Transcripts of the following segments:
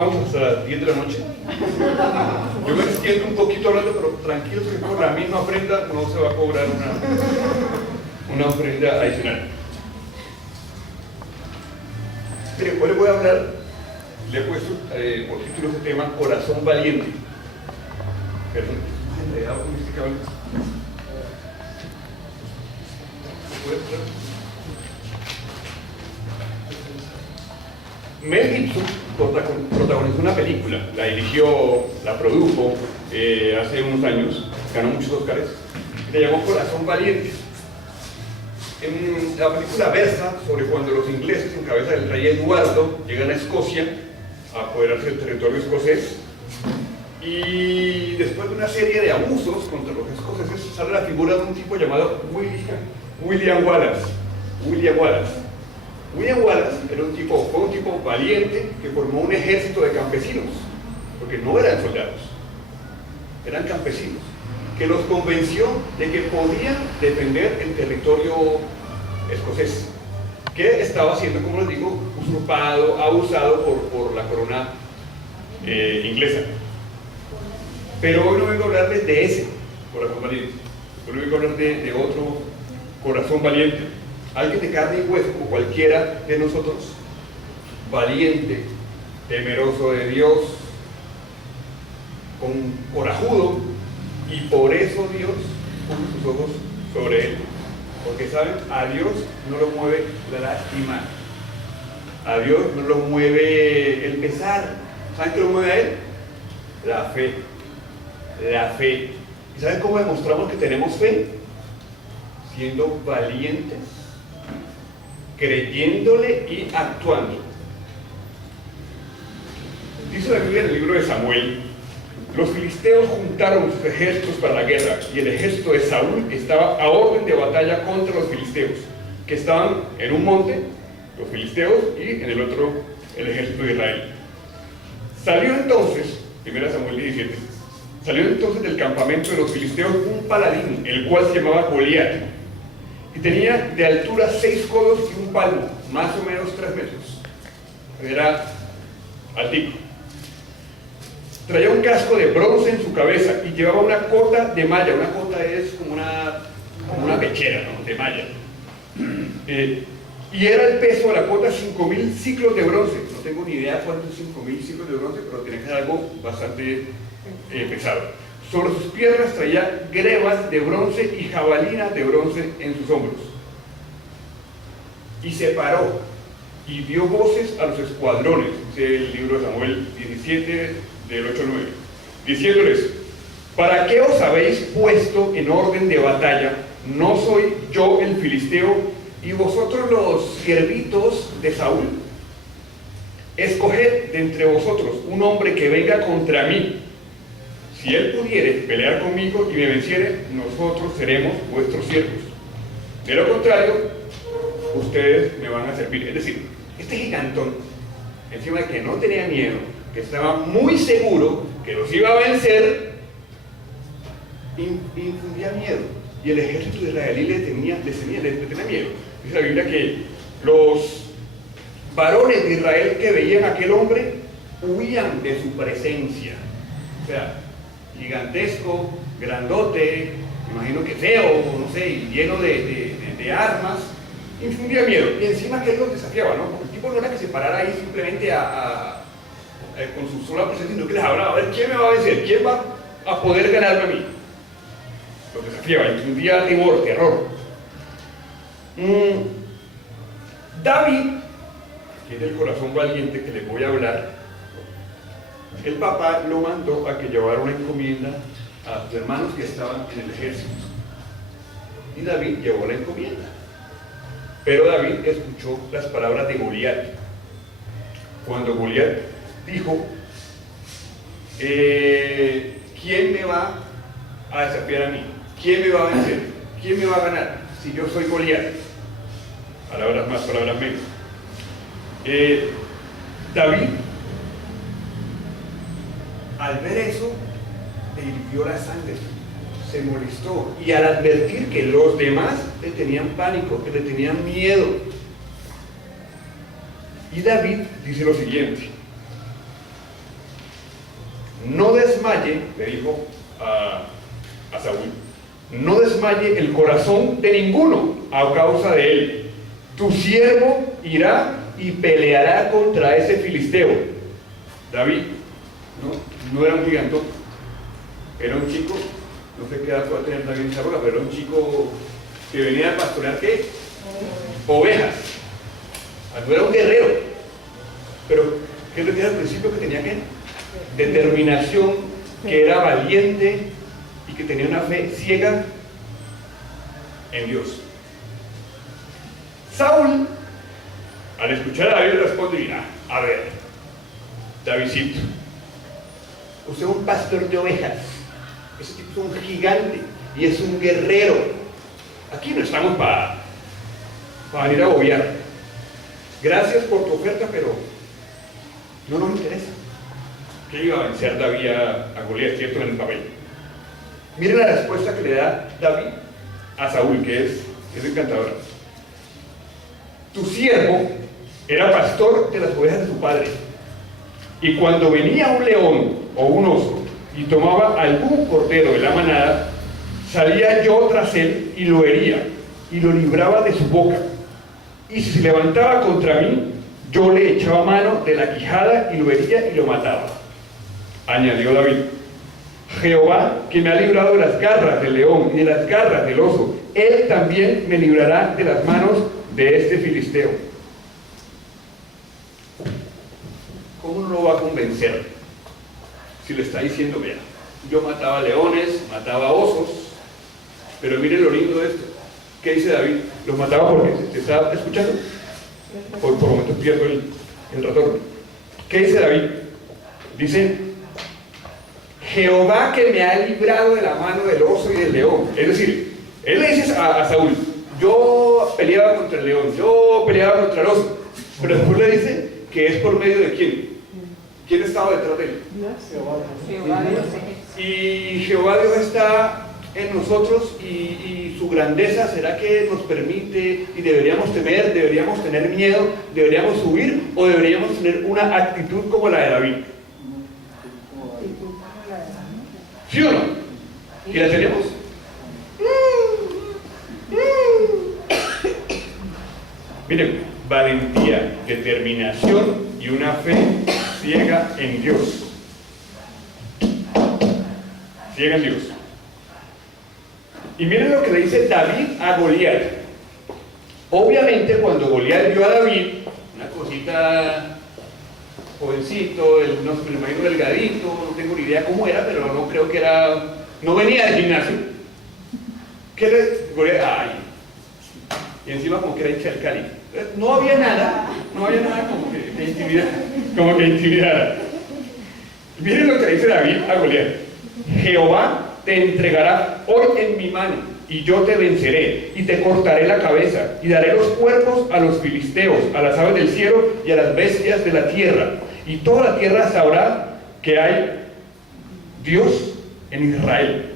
Vamos hasta las 10 de la noche. Yo me extiendo un poquito hablando, pero tranquilo, porque por la misma ofrenda no se va a cobrar una ofrenda adicional. Mire, hoy les voy a hablar, le he puesto por título este tema, Corazón Valiente. Perdón, enredado con este cable. Mel Gibson protagonizó una película, la dirigió, la produjo hace unos años, ganó muchos Oscars, se llamó Corazón Valiente. La película versa sobre cuando los ingleses, en cabeza del rey Eduardo, llegan a Escocia a apoderarse del territorio escocés, y después de una serie de abusos contra los escoceses sale la figura de un tipo llamado William Wallace. William Wallace fue un tipo valiente que formó un ejército de campesinos, porque no eran soldados, eran campesinos, que los convenció de que podían defender el territorio escocés, que estaba siendo, como les digo, usurpado, abusado por la corona inglesa. Pero hoy no vengo a hablarles de ese corazón valiente, hoy vengo a hablar de otro corazón valiente. Alguien de carne y hueso, como cualquiera de nosotros, valiente, temeroso de Dios, corajudo, y por eso Dios puso sus ojos sobre él. Porque, ¿saben? A Dios no lo mueve la lástima, a Dios no lo mueve el pesar. ¿Saben qué lo mueve a él? La fe. La fe. ¿Y saben cómo demostramos que tenemos fe? Siendo valientes, creyéndole y actuando. Dice la Biblia en el libro de Samuel: los filisteos juntaron sus ejércitos para la guerra, y el ejército de Saúl estaba a orden de batalla contra los filisteos, que estaban en un monte, los filisteos, y en el otro, el ejército de Israel. Salió entonces, 1 Samuel 17, salió entonces del campamento de los filisteos un paladín, el cual se llamaba Goliat, y tenía de altura 6 codos y un palmo, más o menos 3 metros. Era altico. Traía un casco de bronce en su cabeza y llevaba una cota de malla. Una cota es como una pechera, ¿no?, de malla. Y era el peso de la cota 5.000 ciclos de bronce. No tengo ni idea cuántos 5.000 ciclos de bronce, pero tiene que ser algo bastante pesado. Sobre sus piernas traía grebas de bronce y jabalinas de bronce en sus hombros. Y se paró y dio voces a los escuadrones, dice el libro de Samuel 17, del 8 al 9, diciéndoles: ¿para qué os habéis puesto en orden de batalla? ¿No soy yo el filisteo y vosotros los siervitos de Saúl? Escoged de entre vosotros un hombre que venga contra mí. Si él pudiere pelear conmigo y me venciere, nosotros seremos vuestros siervos. De lo contrario, ustedes me van a servir. Es decir, este gigantón, encima de que no tenía miedo, que estaba muy seguro que los iba a vencer, infundía miedo. Y el ejército israelí le tenía miedo. Dice la Biblia que los varones de Israel que veían a aquel hombre huían de su presencia. O sea, gigantesco, grandote, imagino que feo, no sé, y lleno de armas, infundía miedo. Y encima que él los desafiaba, ¿no? Porque el tipo no era que se parara ahí simplemente con su sola presencia, sino que les hablaba: a ver, ¿quién me va a vencer? ¿Quién va a poder ganarme a mí? Los desafiaba, infundía temor, terror. David, que es el corazón valiente que les voy a hablar, el papá lo mandó a que llevara una encomienda a sus hermanos que estaban en el ejército. Y David llevó la encomienda. Pero David escuchó las palabras de Goliat. Cuando Goliat dijo: ¿quién me va a desafiar a mí? ¿Quién me va a vencer? ¿Quién me va a ganar si yo soy Goliat? Palabras más, palabras menos. David, al ver eso, le hirvió la sangre, se molestó, y al advertir que los demás le tenían pánico, que le tenían miedo, y David dice lo siguiente: desmaye, le dijo a Saúl, no desmaye el corazón de ninguno a causa de él. Tu siervo irá y peleará contra ese filisteo. David no era un gigantón, era un chico, no sé qué edad puede tener David en esa época, pero era un chico que venía a pastorear, ¿qué? Ovejas. No era un guerrero, pero ¿qué es lo que era al principio? Que tenía, ¿qué? Determinación, que era valiente y que tenía una fe ciega en Dios. Saúl, al escuchar a David, responde: mira, a ver, Davidcito, usted es un pastor de ovejas, ese tipo es un gigante y es un guerrero. Aquí no estamos para venir a bobear. Gracias por tu oferta, pero no nos interesa. ¿Qué iba a vencer David a Goliat, cierto, en el papel? Miren la respuesta que le da David a Saúl, que es encantadora. Tu siervo era pastor de las ovejas de su padre, y cuando venía un león o un oso y tomaba algún cordero de la manada, salía yo tras él y lo hería y lo libraba de su boca, y si se levantaba contra mí, yo le echaba mano de la quijada y lo hería y lo mataba. Añadió David: Jehová, que me ha librado de las garras del león y de las garras del oso, él también me librará de las manos de este filisteo. ¿Cómo no lo va a convencer? Si le está diciendo: vea, yo mataba leones, mataba osos, pero miren lo lindo de esto. ¿Qué dice David? Los mataba porque se está escuchando. Por momentos pierdo el retorno. ¿Qué dice David? Dice: Jehová, que me ha librado de la mano del oso y del león. Es decir, él le dice a Saúl: yo peleaba contra el león, yo peleaba contra el oso, pero después le dice que es por medio de quién. ¿Quién estaba detrás de él? Jehová Dios. Y Jehová Dios está en nosotros, y su grandeza será que nos permite, y deberíamos temer, deberíamos tener miedo, deberíamos huir, o deberíamos tener una actitud como la de David. ¿Sí o no? ¿Y la tenemos? Miren, valentía, determinación y una fe ciega en Dios. Ciega en Dios. Y miren lo que le dice David a Goliat. Obviamente, cuando Goliat vio a David, una cosita, jovencito, no me lo imagino delgadito, no tengo ni idea cómo era, pero no creo que era, no venía del gimnasio. ¿Qué le? Goliat, ay, y encima como que era hincha del Cali. No había nada como que intimidara. Miren lo que dice David a Goliat: Jehová te entregará hoy en mi mano, y yo te venceré, y te cortaré la cabeza, y daré los cuerpos a los filisteos, a las aves del cielo y a las bestias de la tierra, y toda la tierra sabrá que hay Dios en Israel.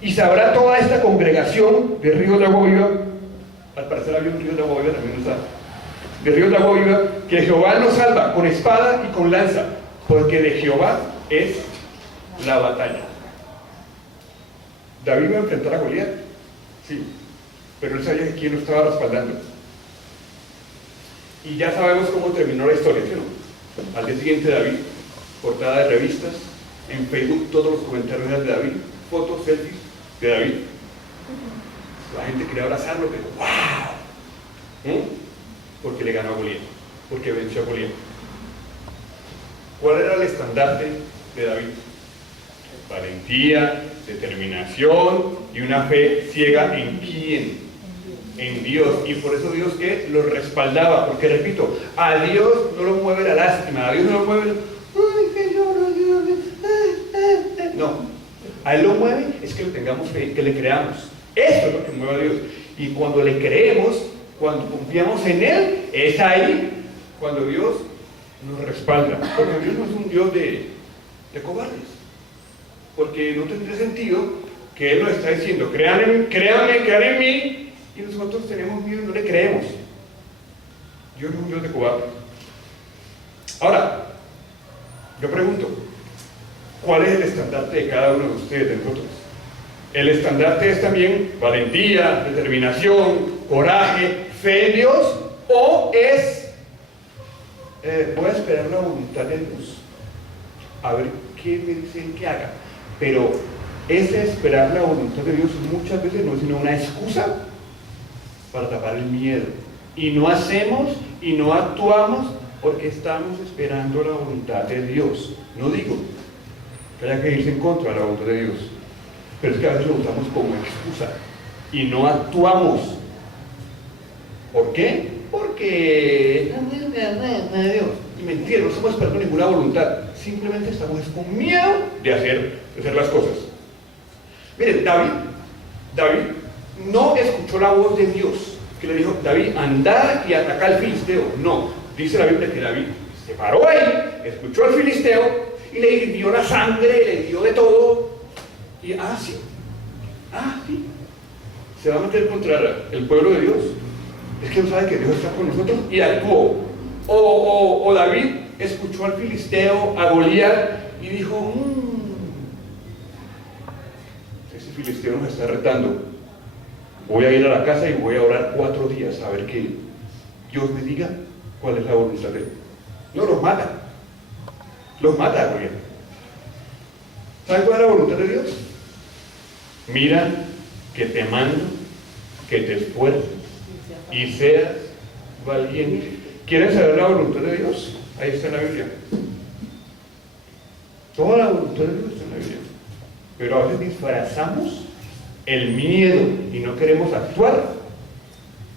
Y sabrá toda esta congregación de ríos de agua viva, al parecer había un río de agua viva, también no está, de ríos de agua viva, que Jehová nos salva con espada y con lanza, porque de Jehová es la batalla. David iba a enfrentar a Goliat, sí, pero él sabía que quién lo estaba respaldando. Y ya sabemos cómo terminó la historia, ¿sí no? Al día siguiente David, portada de revistas, en Facebook todos los comentarios eran de David, fotos, selfies de David. La gente quería abrazarlo, pero ¡wow! Porque le ganó a Goliat, porque venció a Goliat. ¿Cuál era el estandarte de David? Valentía, determinación y una fe ciega ¿en quién? En Dios. Y por eso Dios que lo respaldaba, porque repito, a Dios no lo mueve la lástima, a Dios no lo mueve ¡ay, que lloro, ayúdame! No, a Él lo mueve es que le tengamos fe, que le creamos. Eso es lo que mueve a Dios. Y cuando le creemos, cuando confiamos en Él, es ahí cuando Dios nos respalda. Porque Dios no es un Dios de cobardes. Porque no tendría sentido que Él nos está diciendo: créanme, crean en mí, y nosotros tenemos miedo y no le creemos. Dios no es un Dios de cobardes. Ahora, yo pregunto, ¿Cuál es el estandarte de cada uno de ustedes, de nosotros? El estandarte es también valentía, determinación, coraje, fe en Dios, o es voy a esperar la voluntad de Dios, a ver qué me dicen que haga. Pero ese esperar la voluntad de Dios muchas veces no es sino una excusa para tapar el miedo. Y no hacemos y no actuamos porque estamos esperando la voluntad de Dios. No digo que haya que irse en contra de la voluntad de Dios, pero es que a veces lo usamos como excusa y no actuamos. ¿Por qué? Porque Dios. Y mentira, no estamos esperando ninguna voluntad, simplemente estamos con miedo de hacer las cosas. Miren, David no escuchó la voz de Dios que le dijo: David, andad y ataca al filisteo. No, dice la Biblia que David se paró ahí, escuchó al filisteo y le hirvió la sangre, le dio de todo. Y sí, se va a meter contra el pueblo de Dios. Es que no sabe que Dios está con nosotros y actuó. O David escuchó al filisteo, a Goliat, y dijo: ese filisteo nos está retando. Voy a ir a la casa y voy a orar 4 días a ver que Dios me diga cuál es la voluntad de él. No, los mata a Goliat. ¿Sabes cuál es la voluntad de Dios? Mira que te mando que te esfuerces y seas valiente. ¿Quieren saber la voluntad de Dios? Ahí está en la Biblia. Toda la voluntad de Dios está en la Biblia. Pero a veces disfrazamos el miedo y no queremos actuar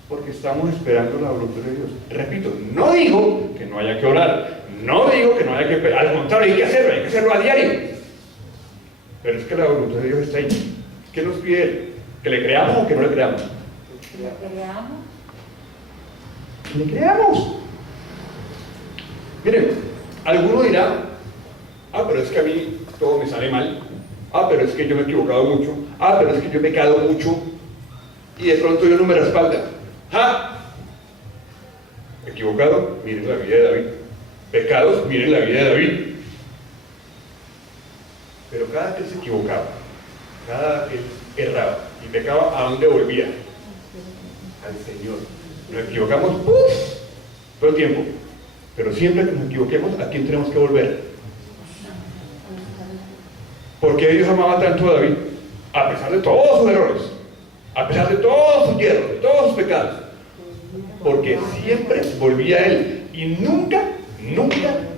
porque estamos esperando la voluntad de Dios. Repito, no digo que no haya que orar, no digo que no haya que... Al contrario, hay que hacerlo a diario. Pero es que la voluntad de Dios está ahí. ¿Qué nos pide Él? ¿Que le creamos o que no le creamos? Que le creamos. Que le creamos. Miren, alguno dirá: pero es que a mí todo me sale mal. Pero es que yo me he equivocado mucho. Pero es que yo me he pecado mucho. Y de pronto Dios no me respalda. Equivocado, miren la vida de David. Pecados, miren la vida de David. Pero cada que él se equivocaba, cada que él erraba y pecaba, ¿a dónde volvía? Al Señor. Nos equivocamos todo el tiempo, pero siempre que nos equivoquemos, ¿a quién tenemos que volver? ¿Por qué Dios amaba tanto a David? A pesar de todos sus errores, a pesar de todos sus hierros, de todos sus pecados, porque siempre volvía a Él y nunca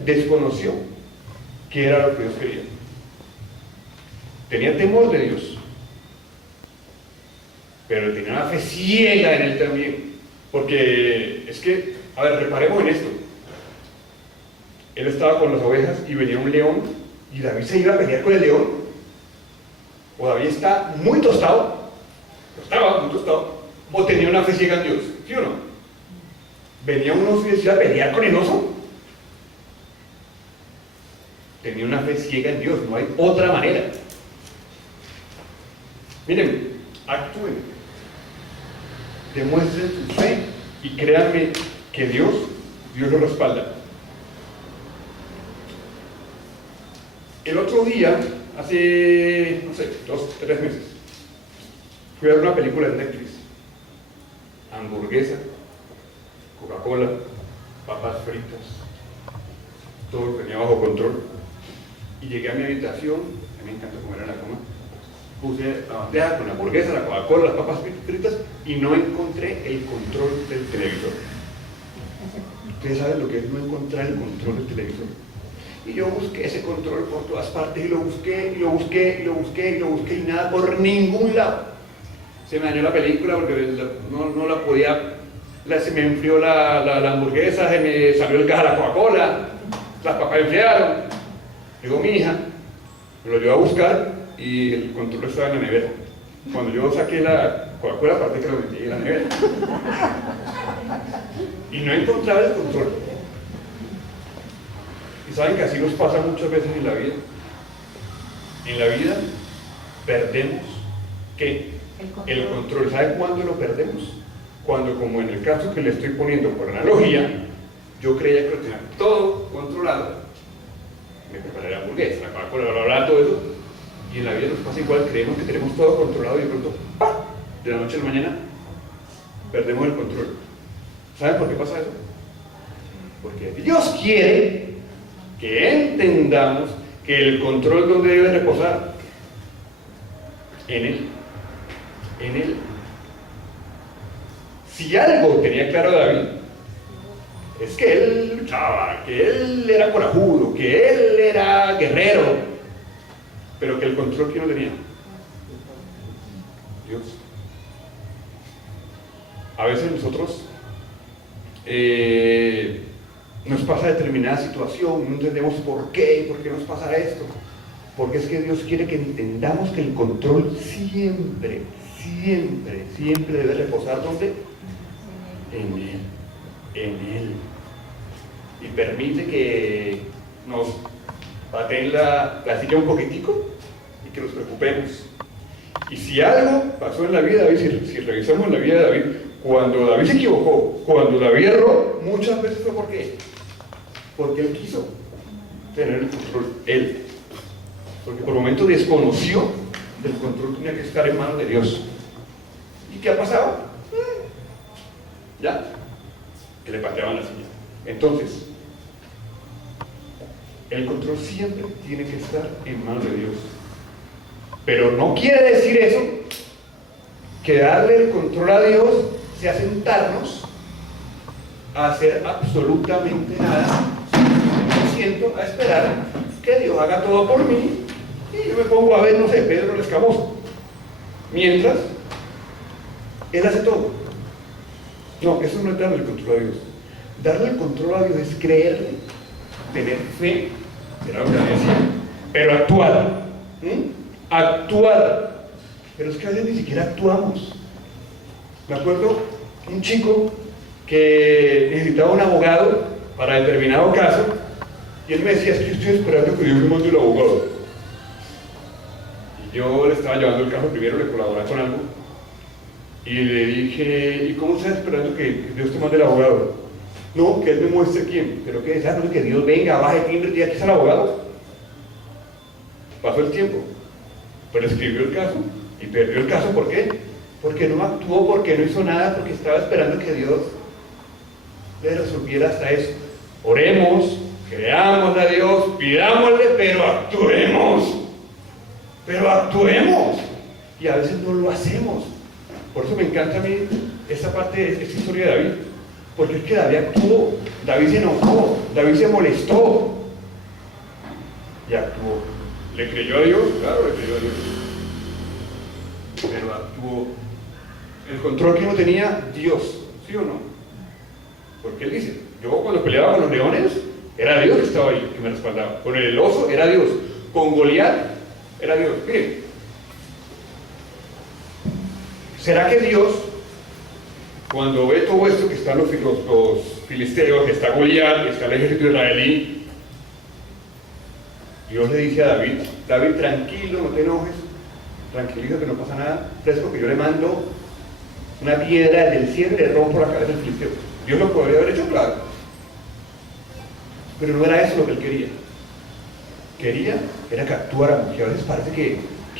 desconoció qué era lo que Dios quería. Tenía temor de Dios, pero tenía una fe ciega en Él también. Porque es que, reparemos en esto. Él estaba con las ovejas y venía un león y David se iba a pelear con el león. O David está muy tostado, o tenía una fe ciega en Dios, ¿sí o no? Venía un oso y decía: ¿a pelear con el oso? Tenía una fe ciega en Dios, no hay otra manera. Miren, actúen, demuestren su fe y créanme que Dios lo respalda. El otro día, hace, 2, 3 meses, fui a ver una película en Netflix. Hamburguesa, Coca-Cola, papas fritas, todo tenía bajo control. Y llegué a mi habitación, a mí me encanta comer en la cama. Puse la bandeja con la hamburguesa, la Coca-Cola, las papas fritas y no encontré el control del televisor. Ustedes saben lo que es no encontrar el control del televisor. Y yo busqué ese control por todas partes y lo busqué y nada por ningún lado. Se me dañó la película porque no la podía, se me enfrió la hamburguesa, se me salió el gas a la Coca-Cola, las papas enfriaron. Llegó mi hija, me lo llevó a buscar y el control estaba en la nevera. Cuando yo saqué la Coca-Cola, aparte que lo metí en la nevera. Y no encontraba el control. Y saben que así nos pasa muchas veces en la vida. En la vida perdemos, ¿qué? El control. ¿Saben cuándo lo perdemos? Cuando, como en el caso que le estoy poniendo por analogía, yo creía que lo tenía todo controlado me preparé la hamburguesa, la Coca-Cola, bla, bla, bla, todo eso. Y en la vida nos pasa igual, creemos que tenemos todo controlado y de pronto, ¡pam!, de la noche a la mañana, perdemos el control. ¿Saben por qué pasa eso? Porque Dios quiere que entendamos que el control, ¿dónde debe reposar? En Él. En Él. Si algo tenía claro David, es que él luchaba, que él era corajudo, que él era guerrero, pero que el control, ¿quién no tenía? Dios. A veces nosotros nos pasa determinada situación, no entendemos por qué nos pasa esto, porque es que Dios quiere que entendamos que el control siempre, siempre, siempre debe reposar, ¿dónde? En Él, en Él. Y permite que nos pateen la silla un poquitico y que nos preocupemos. Y si algo pasó en la vida de David, si revisamos la vida de David, cuando David se equivocó, cuando David erró, muchas veces fue ¿por qué? Porque él quiso tener el control, él. Porque por momentos desconoció del control que tenía que estar en manos de Dios. ¿Y qué ha pasado? ¿Ya? Que le pateaban la silla. Entonces, el control siempre tiene que estar en manos de Dios. Pero no quiere decir eso que darle el control a Dios sea sentarnos a hacer absolutamente nada. Me siento a esperar que Dios haga todo por mí y yo me pongo a ver, no sé, Pedro el Escamoso. Mientras Él hace todo. No, eso no es darle el control a Dios. Darle el control a Dios es creerle, tener fe, era lo que decía, pero actuar. Actuar. Pero es que a veces ni siquiera actuamos. Me acuerdo un chico que necesitaba un abogado para determinado caso y él me decía, es que estoy esperando que Dios me mande el abogado. Y yo le estaba llevando el caso primero, le colaboré con algo y le dije, ¿y cómo estás esperando que Dios te mande el abogado? No, que Él me muestre quién. ¿Pero qué es? No, que Dios venga, baje timbre y diga que es el abogado. Pasó el tiempo, pero escribió el caso y perdió el caso. ¿Por qué? Porque no actuó, porque no hizo nada, porque estaba esperando que Dios le resolviera hasta eso. Oremos, creámosle a Dios, pidámosle, pero actuemos. Pero actuemos. Y a veces no lo hacemos. Por eso me encanta a mí esta parte de esta historia de David. Porque es que David actuó, David se enojó, David se molestó. Y actuó. ¿Le creyó a Dios? Claro, le creyó a Dios. Pero actuó. El control que no tenía Dios, ¿sí o no? Porque Él dice, yo cuando peleaba con los leones, era Dios que estaba ahí, que me respaldaba. Con el oso, era Dios. Con Goliat, era Dios. Miren, ¿será que Dios, cuando ve todo esto que están los filisteos, que está Goliat, que está el ejército israelí, Dios le dice a David, David, tranquilo, no te enojes, tranquiliza que no pasa nada, fresco, que yo le mando una piedra del cielo y le rompo la cabeza del filisteo? Dios lo podría haber hecho, claro, pero no era eso lo que él quería. Era que actuáramos, que a veces parece que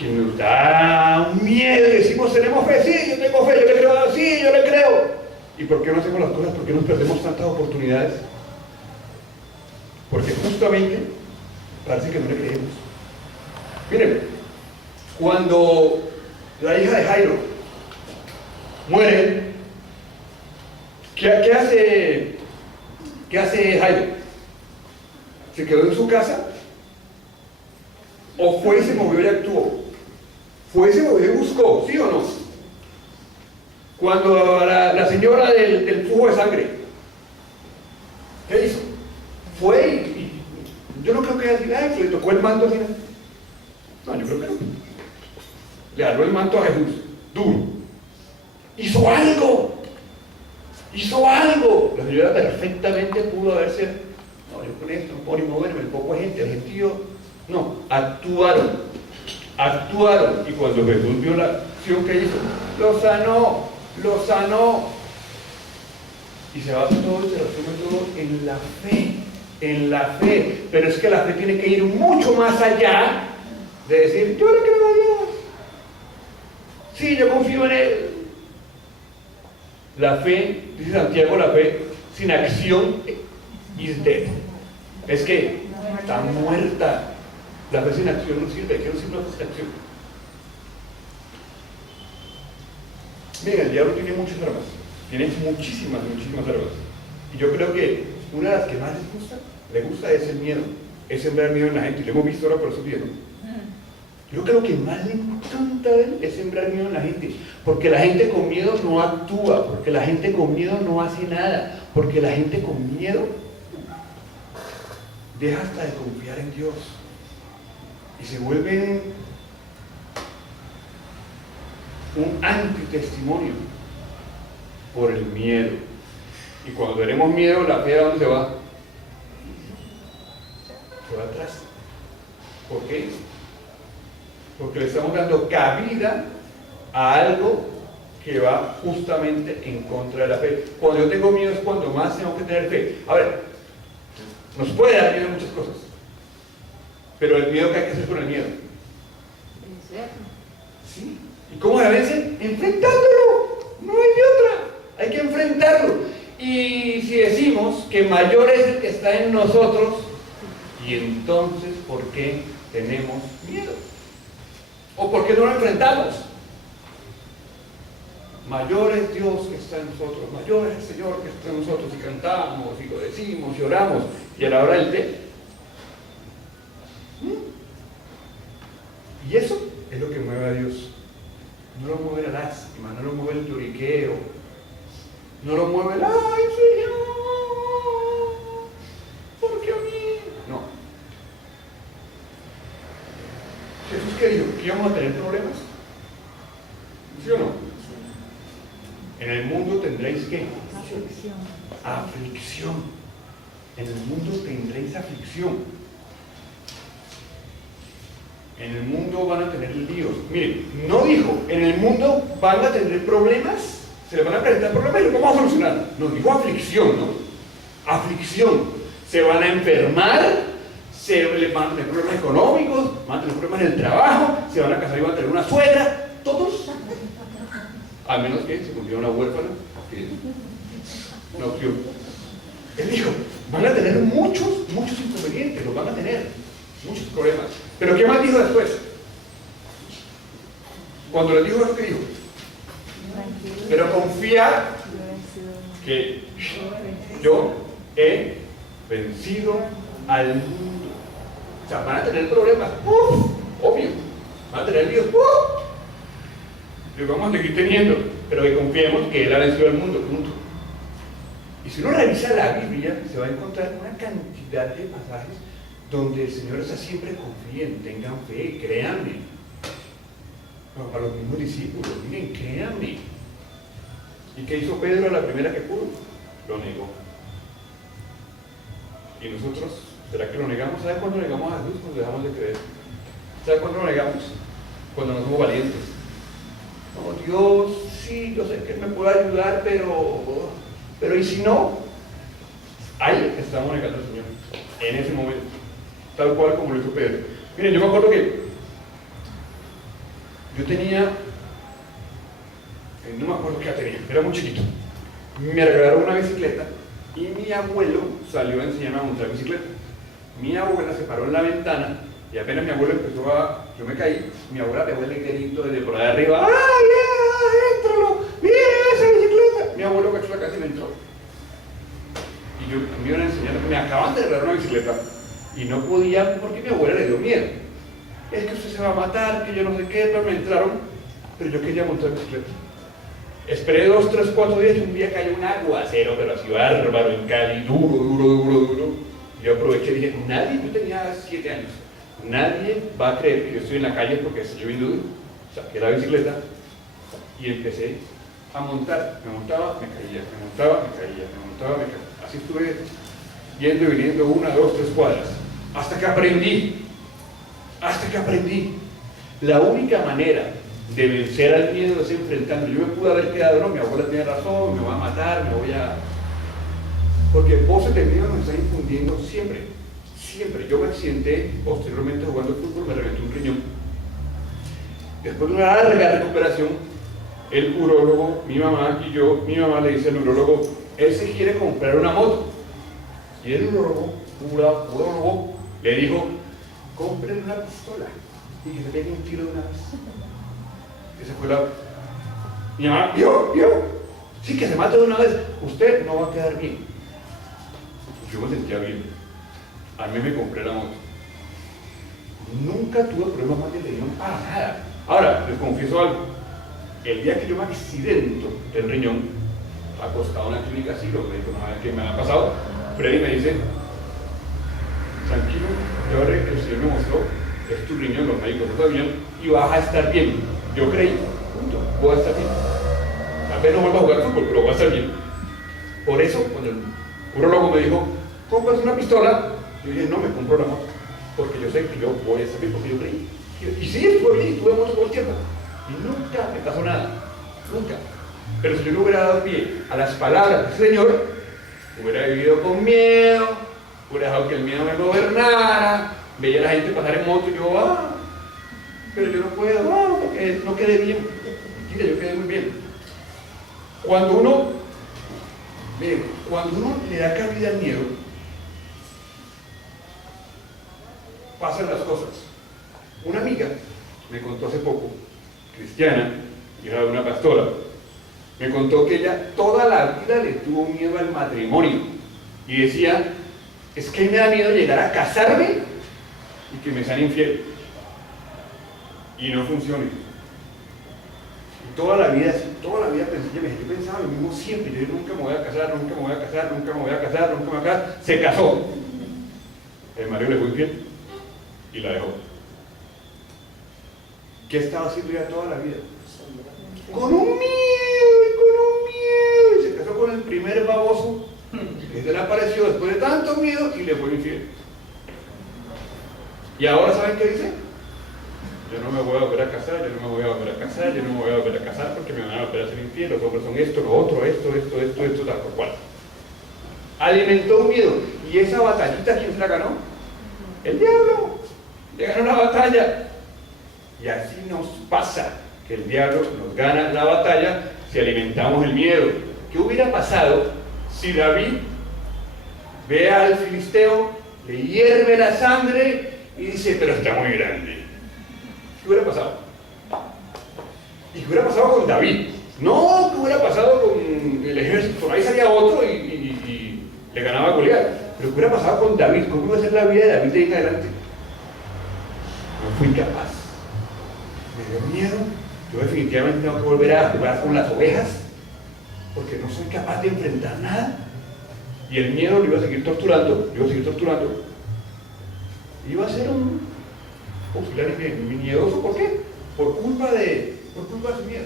nos da un miedo y decimos, tenemos fe, sí, yo tengo fe, yo le creo, sí, yo le creo. ¿Y por qué no hacemos las cosas? ¿Por qué nos perdemos tantas oportunidades? Porque justamente parece que no le creemos. Miren, cuando la hija de Jairo muere, ¿qué hace Jairo? ¿Se quedó en su casa? ¿O fue y se movió y actuó? Fue y se movió y buscó, ¿sí o no? Cuando la señora del flujo de sangre, ¿qué hizo? Fue y yo no creo que ella diga, que le tocó el manto al final. No, yo creo que no. Le agarró el manto a Jesús, duro. ¡Hizo algo! ¡Hizo algo! La señora perfectamente pudo haberse, no, yo con esto no puedo ni moverme, el poco de gente, el gentío. No, actuaron. Y cuando Jesús vio la acción que hizo, lo sanó. Y se basa todo, se resume todo en la fe. en la fe. Pero es que la fe tiene que ir mucho más allá de decir, yo le creo a Dios. Sí, yo confío en Él. La fe, dice Santiago, la fe sin acción is dead. Es que está muerta. La fe sin acción no sirve. ¿Qué no sirve la fe sin acción? Mira, el diablo tiene muchas armas. Tiene muchísimas armas. Y yo creo que una de las que más le gusta es el miedo. Es sembrar miedo en la gente. Y lo hemos visto ahora por esos días, ¿no? Yo creo que más le encanta a él es sembrar miedo en la gente, porque la gente con miedo no actúa, porque la gente con miedo no hace nada, porque la gente con miedo deja hasta de confiar en Dios y se vuelven un antitestimonio por el miedo. Y cuando tenemos miedo, la fe, ¿a dónde se va? Se va atrás. ¿Por qué? Porque le estamos dando cabida a algo que va justamente en contra de la fe. Cuando yo tengo miedo es cuando más tengo que tener fe. A ver, nos puede dar miedo en muchas cosas, pero el miedo, ¿qué hay que hacer con el miedo? ¿Sí? ¿Y cómo se vence? Enfrentándolo. No hay de otra. Hay que enfrentarlo. Y si decimos que mayor es el que está en nosotros, y entonces, ¿por qué tenemos miedo? ¿O por qué no lo enfrentamos? Mayor es Dios que está en nosotros, mayor es el Señor que está en nosotros, y cantamos, y lo decimos, y oramos, y a la hora del té. Y eso es lo que mueve a Dios. No lo mueve la lástima, no lo mueve el lloriqueo, no lo mueve el ¡ay, Señor! ¿Por qué a mí? No. Jesús, ¿qué dijo? ¿Que íbamos a tener problemas? ¿Sí o no? En el mundo tendréis ¿qué? Aflicción. En el mundo tendréis aflicción. En el mundo van a tener líos. Miren, no dijo, en el mundo van a tener problemas, se les van a presentar problemas y los vamos a solucionar. No, dijo aflicción, ¿no? Aflicción. Se van a enfermar, se les van a tener problemas económicos, van a tener problemas en el trabajo, se van a casar y van a tener una suegra, todos. A menos que se consiga una huérfana, que es una opción. Él dijo, van a tener muchos inconvenientes, los van a tener, muchos problemas. Pero ¿qué más dijo después? Cuando les dijo eso, ¿qué dijo? Pero confía que yo he vencido al mundo. O sea, van a tener problemas, obvio, van a tener líos, los vamos a seguir teniendo, pero que confiemos que Él ha vencido al mundo, punto. Y si uno revisa la Biblia, se va a encontrar una cantidad de pasajes donde el Señor está siempre: confíen, tengan fe, créanme. No, para los mismos discípulos, miren, créanme. ¿Y qué hizo Pedro a la primera que pudo? Lo negó. ¿Y nosotros? ¿Será que lo negamos? ¿Sabe cuándo negamos a Jesús? Cuando dejamos de creer. ¿Sabe cuándo lo negamos? Cuando no somos valientes. No, Dios, sí, yo sé que Él me puede ayudar, pero ¿y si no? Ahí estamos negando al Señor, en ese momento, tal cual como lo hizo Pedro. Miren, yo me acuerdo que yo tenía, no me acuerdo qué edad tenía, era muy chiquito. Me regalaron una bicicleta y mi abuelo salió a enseñarme a montar bicicleta. Mi abuela se paró en la ventana y apenas mi abuelo empezó yo me caí, mi abuela pegó el grito desde por allá arriba: ¡ay, ya, éntralo! ¡Mira esa bicicleta! Mi abuelo cachó la casa y me entró. Y yo me iban a enseñar, me acaban de regalar una bicicleta y no podía porque mi abuela le dio miedo. Es que usted se va a matar, que yo no sé qué, pero me entraron, pero yo quería montar bicicleta. Esperé 2, 3, 4 días y un día cayó un aguacero, pero así bárbaro en Cali, duro. Yo aproveché y dije, yo tenía 7 años, nadie va a creer que yo estoy en la calle porque está lloviendo duro. Saqué la bicicleta y empecé a montar. Me montaba, me caía, me montaba, me caía, me montaba, me caía. Así estuve yendo y viniendo 1, 2, 3 cuadras, hasta que aprendí. La única manera de vencer al miedo es enfrentando. Yo me pude haber quedado, no, mi abuela tiene razón, me va a matar, me voy a... Porque voces de miedo nos están infundiendo siempre, siempre. Yo me accidenté posteriormente jugando fútbol, me reventé un riñón. Después de una larga recuperación, el urólogo, mi mamá le dice al urólogo, él se quiere comprar una moto. Y el urólogo le dijo, compren una pistola y que se pegue un tiro de una vez. Esa fue la... Mi mamá, yo, sí, que se mate de una vez, usted no va a quedar bien. Yo me sentía bien. A mí me compré la moto. Nunca tuve problemas más de riñón para nada. Ahora, les confieso algo. El día que yo me accidento del riñón, acostado en la clínica, así, los médicos no saben qué me ha pasado, Freddy me dice, tranquilo, el Señor me mostró, es tu riñón, los médicos no sabían, y vas a estar bien. Yo creí, punto, voy a estar bien. Tal vez no vuelva a jugar fútbol, pero voy a estar bien. Por eso, cuando el urólogo me dijo, compras una pistola, yo dije, no, me compro la moto, porque yo sé que yo voy a estar bien, porque yo creí. Y sí, estuve bien, tuve moto todo el tiempo. Y nunca me pasó nada, nunca. Pero si yo no hubiera dado pie a las palabras del Señor, hubiera vivido con miedo, hubiera dejado que el miedo me gobernara, veía a la gente pasar en moto y yo, pero yo no puedo, porque no quedé bien. Mentira, yo quedé muy bien. Cuando uno le da cabida al miedo, pasan las cosas. Una amiga me contó hace poco, cristiana, hija de una pastora, me contó que ella toda la vida le tuvo miedo al matrimonio y decía, es que me da miedo llegar a casarme y que me sean infiel y no funcione. Y toda la vida pensé, yo pensaba lo mismo siempre, yo nunca me voy a casar, nunca me voy a casar, nunca me voy a casar, nunca me voy a casar. Se casó, el marido le fue infiel y la dejó. ¿Qué estaba haciendo ya toda la vida? Con un miedo, y se casó con el primer baboso que se le apareció después de tanto miedo y le fue infiel. Y ahora, ¿saben qué dice? Yo no me voy a volver a casar, yo no me voy a volver a casar, yo no me voy a volver a casar porque me van a volver a hacer infiel, los hombres son esto, lo otro, esto, tal por cual. Alimentó un miedo. ¿Y esa batallita quién se la ganó? El diablo. Le ganó la batalla. Y así nos pasa, que el diablo nos gana la batalla si alimentamos el miedo. ¿Qué hubiera pasado si David ve al filisteo, le hierve la sangre y dice, pero está muy grande? ¿Qué hubiera pasado? ¿Y qué hubiera pasado con David? No, ¿qué hubiera pasado con el ejército? Por ahí salía otro y le ganaba a Goliat. Pero ¿qué hubiera pasado con David? ¿Cómo iba a ser la vida de David de ahí en adelante? No fui capaz. Me dio miedo. Yo definitivamente tengo que volver a jugar con las ovejas porque no soy capaz de enfrentar nada. Y el miedo lo iba a seguir torturando, Iba a ser un auxiliar miedoso. ¿Por qué? Por culpa de su miedo.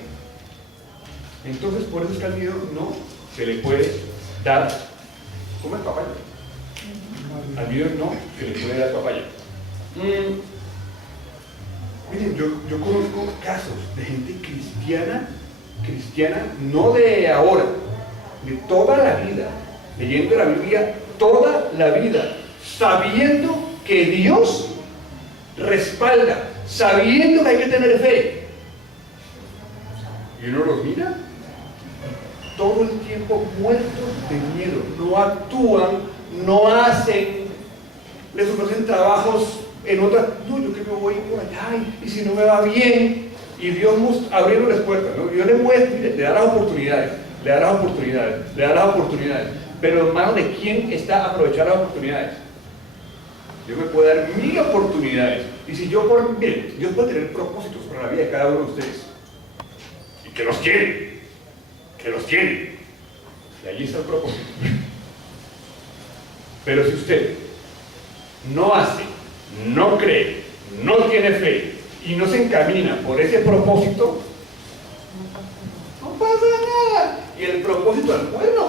Entonces, por eso es que al miedo no se le puede dar. ¿Cómo es papaya? Al miedo no se le puede dar papaya. Miren, yo conozco casos de gente cristiana, no de ahora, de toda la vida, leyendo la Biblia toda la vida, sabiendo que Dios respalda, sabiendo que hay que tener fe. Y uno los mira todo el tiempo muertos de miedo, no actúan, no hacen, les ofrecen trabajos en otras, no, yo que me voy por allá, y si no me va bien, y Dios abriéndoles puertas, ¿no? Dios le muestra, le da las oportunidades, pero en manos de quién está aprovechar las oportunidades. Dios me puede dar 1000 oportunidades, y si yo bien, Dios puede tener propósitos para la vida de cada uno de ustedes, y que los tiene, y allí está el propósito. Pero si usted no hace, no cree, no tiene fe y no se encamina por ese propósito, no pasa nada. Y el propósito es bueno.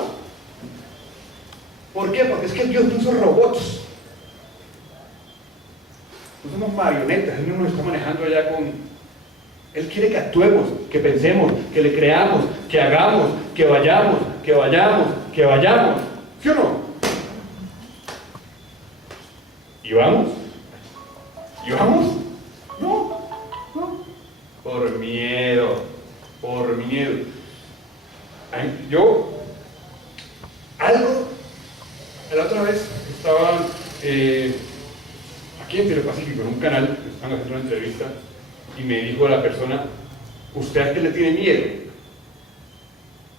¿Por qué? Porque es que Dios no hizo robots. No somos marionetas. Él no nos está manejando allá con... Él quiere que actuemos, que pensemos, que le creamos, que hagamos, que vayamos. ¿Sí o no? ¿Y vamos? ¿Y vamos? No, no. Por miedo, por miedo. Ay, yo, la otra vez estaba aquí en Telepacífico, en un canal, estaban haciendo una entrevista, y me dijo la persona, ¿usted a qué le tiene miedo?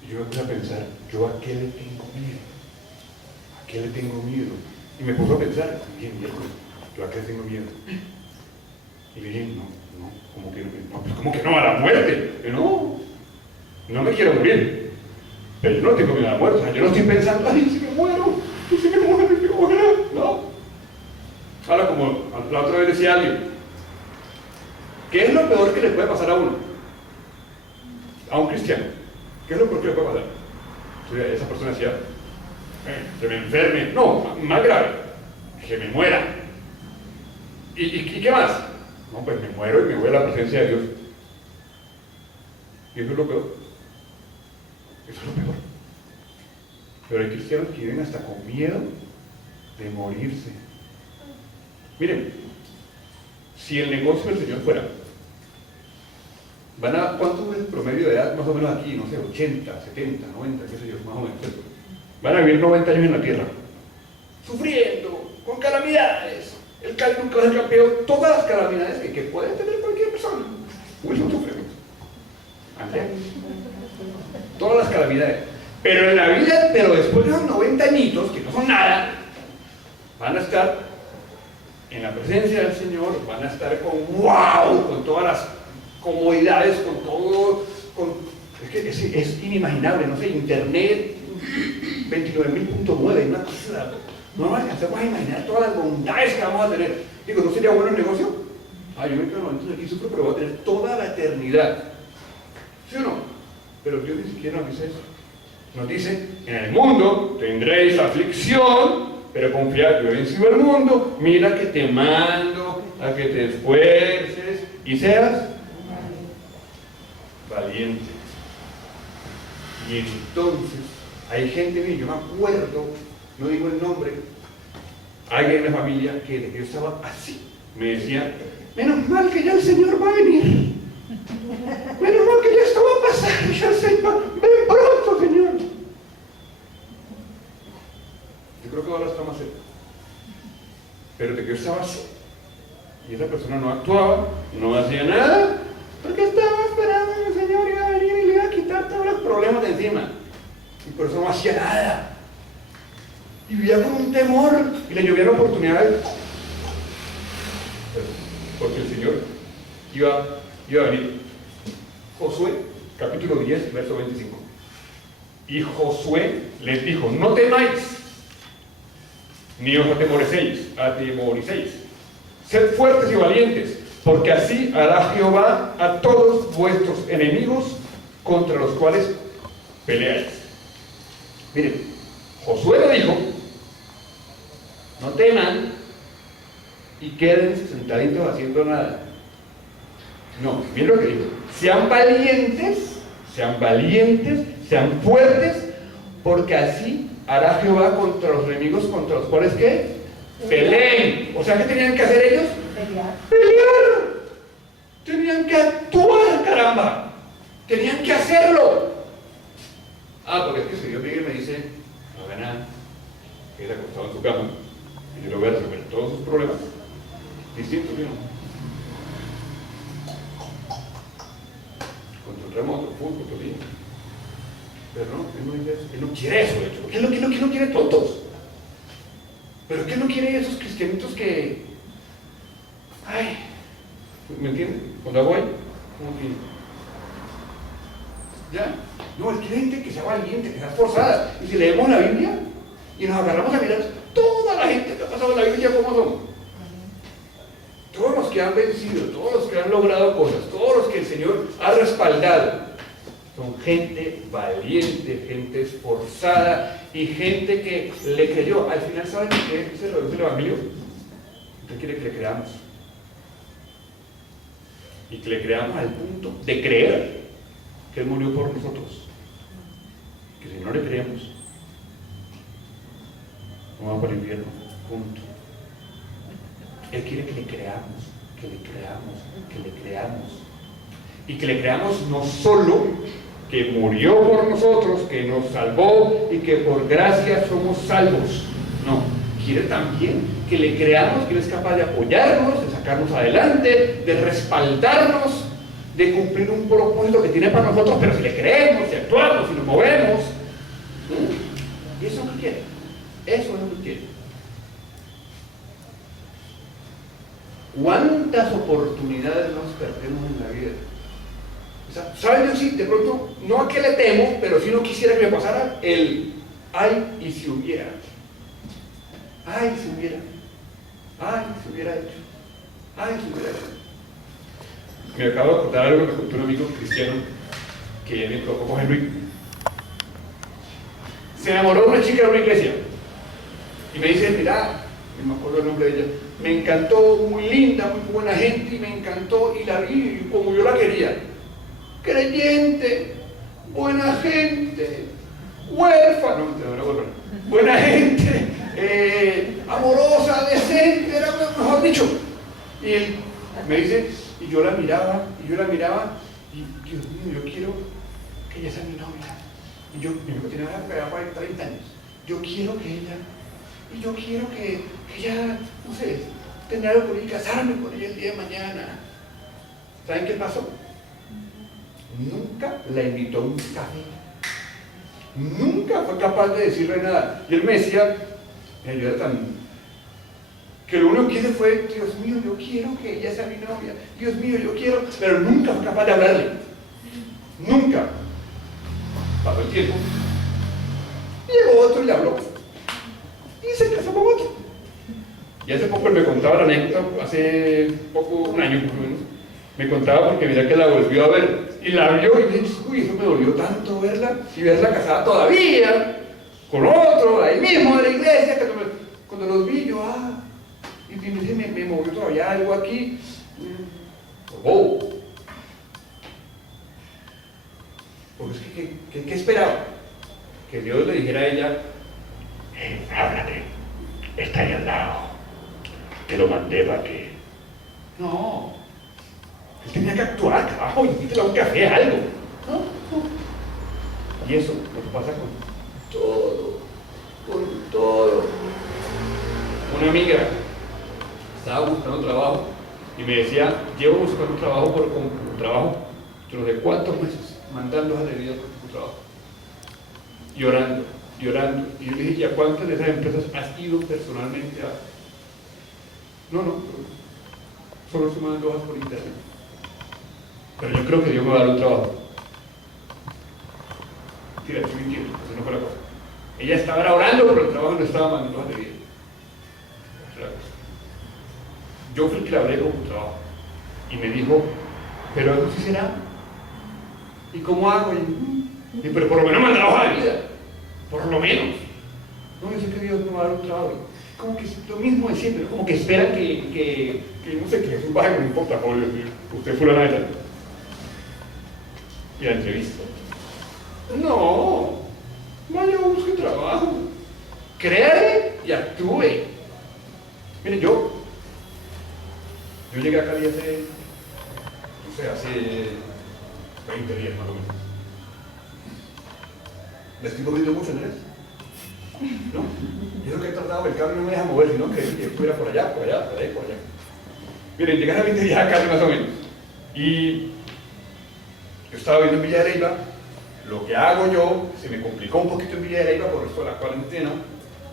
Y yo me puse a pensar, ¿yo a qué le tengo miedo? ¿A qué le tengo miedo? Y me puso a pensar, bien, ¿yo a qué le tengo miedo? Y le dije, no, ¿cómo que no? A la muerte. Y no me quiero morir. Pero yo no tengo miedo a la muerte. O sea, yo no estoy pensando, ay, si me muero, no. Ahora, como la otra vez decía alguien, ¿qué es lo peor que le puede pasar a uno? A un cristiano. ¿Qué es lo peor que le puede pasar? Entonces, esa persona decía, que me enferme. No, más grave, que me muera. ¿Y qué más? No, pues me muero y me voy a la presencia de Dios. Y eso es lo peor. Eso es lo peor. Pero hay cristianos que viven hasta con miedo de morirse. Miren, si el negocio del Señor fuera, ¿cuánto es el promedio de edad más o menos aquí? No sé, 80, 70, 90, qué sé yo, más o menos. Van a vivir 90 años en la tierra, sufriendo, con calamidades. El Cali nunca va a ser campeón, todas las calamidades que puede tener cualquier persona. Wilson sufre. Andrea. Todas las calamidades. Pero en la vida, después de esos 90 añitos, que no son nada, van a estar en la presencia del Señor, van a estar con todas las comodidades, con todo, es que es inimaginable, no sé, internet 29.000.9, una cosa, no nos alcanzamos a imaginar todas las bondades que vamos a tener. Digo, ¿no sería bueno el negocio? Yo me quedo momentos aquí sufro, pero voy a tener toda la eternidad. ¿Sí o no? Pero Dios ni siquiera nos dice eso. Nos dice, en el mundo tendréis aflicción, pero confiad, yo he vencido el mundo. Mira que te mando a que te esfuerces y seas valiente. Y entonces, hay gente, yo me acuerdo, no digo el nombre, alguien en la familia que yo estaba así, me decía, menos mal que ya el Señor va a venir, menos mal que ya esto va a pasar, ya el Señor, ven pronto, Señor. Yo creo que ahora está más cerca, pero de que yo estaba así, y esa persona no actuaba, no hacía nada, porque estaba esperando que el Señor iba a venir y le iba a quitar todos los problemas de encima. Y por eso no hacía nada. Y vivía con un temor y le llovían oportunidades. Porque el Señor iba a venir. Josué, capítulo 10, verso 25. Y Josué les dijo, no temáis, ni os atemoricéis. Sed fuertes y valientes, porque así hará Jehová a todos vuestros enemigos contra los cuales peleáis. Miren, Josué le dijo, no teman y quédense sentaditos haciendo nada. No, miren lo que dijo, sean valientes, sean fuertes, porque así hará Jehová contra los enemigos contra los cuales ¿qué? Peleen. O sea, ¿qué tenían que hacer ellos? Pelear. Tenían que actuar, caramba. Tenían que hacerlo. Porque es que si Dios viene y me dice, no haga nada, quede acostado en su cama, y yo le voy a resolver todos sus problemas, distinto, ¿sí o no? Control remoto, fútbol, todo bien. Pero no, él no dice eso, él no quiere eso, de hecho. ¿Qué no quiere tontos? Pero ¿qué no quiere esos cristianitos que, ¿me entienden? Cuando hago ahí, como que, ¿ya? No, él quiere gente que sea valiente, que sea esforzada. Y si leemos la Biblia y nos agarramos a mirar toda la gente que ha pasado en la Biblia, ¿cómo son? Todos los que han vencido, todos los que han logrado cosas, todos los que el Señor ha respaldado, son gente valiente, gente esforzada y gente que le creyó. Al final, ¿saben qué se reduce el Evangelio? Usted quiere que le creamos. Y que le creamos al punto de creer que Él murió por nosotros. Que si no le creemos, no vamos para el infierno. Punto. quiere que le creamos, que le creamos, que le creamos. Y que le creamos no solo que murió por nosotros, que nos salvó y que por gracia somos salvos. No, quiere también que le creamos que Él es capaz de apoyarnos, de sacarnos adelante, de respaldarnos, de cumplir un propósito que tiene para nosotros, pero si le creemos, si actuamos, si nos movemos. ¿Y eso es lo que quiere? Eso es lo que quiere. ¿Cuántas oportunidades nos perdemos en la vida? ¿Saben? Yo sí, de pronto, no a qué le temo, pero si no quisiera que me pasara el ay y si hubiera. Ay, si hubiera. Ay, si hubiera hecho. Ay, si hubiera hecho. Me acabo de contar algo que me contó un amigo cristiano que me tocó con Henry. Se enamoró de una chica de una iglesia y me dice, mira, no me acuerdo el nombre de ella, me encantó, muy linda, muy buena gente, y me encantó y la vi como yo la quería. Creyente, buena gente, huérfano, buena gente, amorosa, decente, era mejor dicho. Y él me dice, y yo la miraba, y Dios mío, yo quiero que ella sea mi novia. Y yo, mi hijo tiene para 30 años, yo quiero que ella, y yo quiero que ella, no sé, tener algo con ella, casarme con ella el día de mañana. ¿Saben qué pasó? Nunca la invitó a un café. Nunca fue capaz de decirle nada. Y él me decía, yo era tan... que lo único que hice fue, Dios mío, yo quiero que ella sea mi novia. Dios mío, yo quiero... Pero nunca fue capaz de hablarle. Nunca. Pasó el tiempo. Llegó otro y le habló. Y se casó con otro. Y hace poco él me contaba la anécdota, hace poco, un año más o menos. Me contaba porque mira que la volvió a ver y la vio y me dice, uy, eso me dolió tanto verla y verla casada todavía con otro, ahí mismo de la iglesia, que cuando los vi yo, y me movió todavía algo aquí. Porque es que ¿qué esperaba? Que Dios le dijera a ella, háblate, está ahí al lado, te lo mandé para que... No. Él tenía que actuar, carajo, invítela a un café, algo. No. Y eso nos pasa con todo, con todo. Una amiga estaba buscando trabajo y me decía, llevo buscando trabajo por trabajo, yo no sé cuántos meses, mandando a la vida por tu trabajo. Llorando. Y yo le dije, ¿y a cuántas de esas empresas has ido personalmente a...? No, solo estoy mandando hojas por internet. Pero yo creo que Dios me va a dar un trabajo. Tira, estoy mintiendo, eso no fue la cosa. Ella estaba orando, pero el trabajo no estaba mandando hojas de vida. Yo fui el que le hablé con un trabajo. Y me dijo, pero eso sí será. ¿Y cómo hago? Y, pero por lo menos manda la hoja de vida. Por lo menos. No, yo sé que Dios me va a dar un trabajo. Como que es lo mismo de siempre, como que esperan que no sé, que Jesús baje con un portafolio. Usted fulana de tal. Y la entrevista. No, vaya, busque trabajo. Créale y actúe. Miren, yo llegué a Cali hace 20 días más o menos. ¿Le estoy comiendo mucho, Andrés? ¿No? Yo que he tratado, el cable no me deja mover, sino que fuera por allá, por allá, por allá, por allá. Miren, llegué a 20 días a Cali más o menos. Y yo estaba viendo en Villa de Leyva, lo que hago yo, se me complicó un poquito en Villa de Leyva por esto de la cuarentena,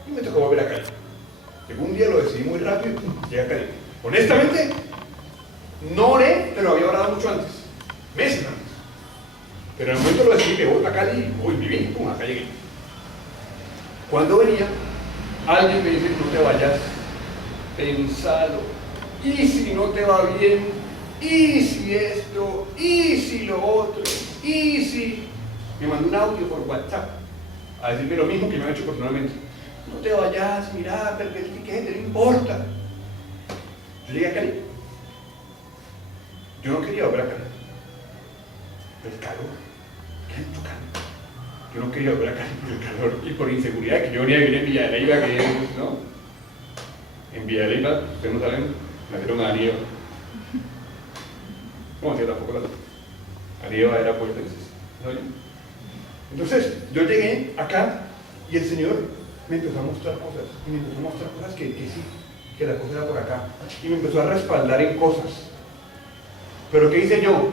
y me tocó volver a Cali. Llegó un día, lo decidí muy rápido, llegué a Cali. Honestamente, no oré, pero había orado mucho antes, meses antes. Pero en el momento lo decidí, me voy para Cali, y viví, pum, acá llegué. Cuando venía, alguien me dice, no te vayas, pensalo, y si no te va bien, y si esto, y si lo otro, y si... Me mandó un audio por WhatsApp a decirme lo mismo que me han hecho personalmente. No te vayas, mira, pero que no importa. Yo llegué a Cali. Yo no quería volver a Cali. Pero el calor, que hay mucho calor. Yo no quería volver a Cali por el calor y por inseguridad, que yo venía a vivir en Villa de Leyva, que es, ¿no? En Villa de Leyva, ustedes no saben, Nacieron Adán y Eva. No, sí, tampoco la Adán y Eva era pues ¿no? Entonces, yo llegué acá y el Señor me empezó a mostrar cosas. Y me empezó a mostrar cosas que sí, que la cosa era por acá. Y me empezó a respaldar en cosas. Pero ¿qué hice yo?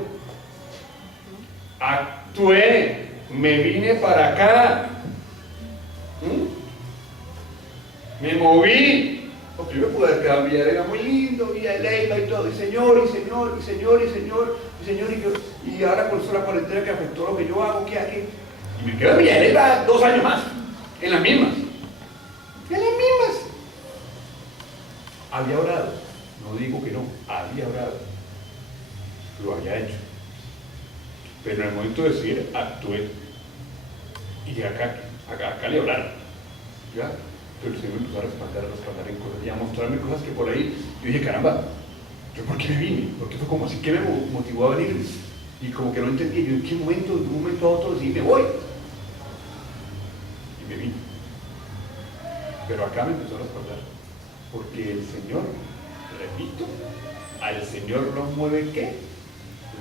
Actué, me vine para acá. Me moví. Porque yo me pude haber quedado en Villa era muy lindo, Villa de Leyva y todo. Y Señor, y Señor, y Señor, y Señor, y Señor. Y ahora con la cuarentena que afectó lo que yo hago, ¿qué hago? Y me quedo en Villa de Leyva 2 años más. En las mismas. En las mismas. Había orado. No digo que no. Había orado. Lo había hecho. Pero en el momento de decir, actué. Y acá le oraron. ¿Ya? Pero el Señor me empezó a respaldar en cosas y a mostrarme cosas que por ahí yo dije, caramba, ¿yo por qué me vine? Porque fue como así que me motivó a venir. Y como que no entendía, yo en qué momento, de un momento a otro, decidí, me voy. Y me vine. Pero acá me empezó a respaldar. Porque el Señor, repito, al Señor lo mueve ¿qué?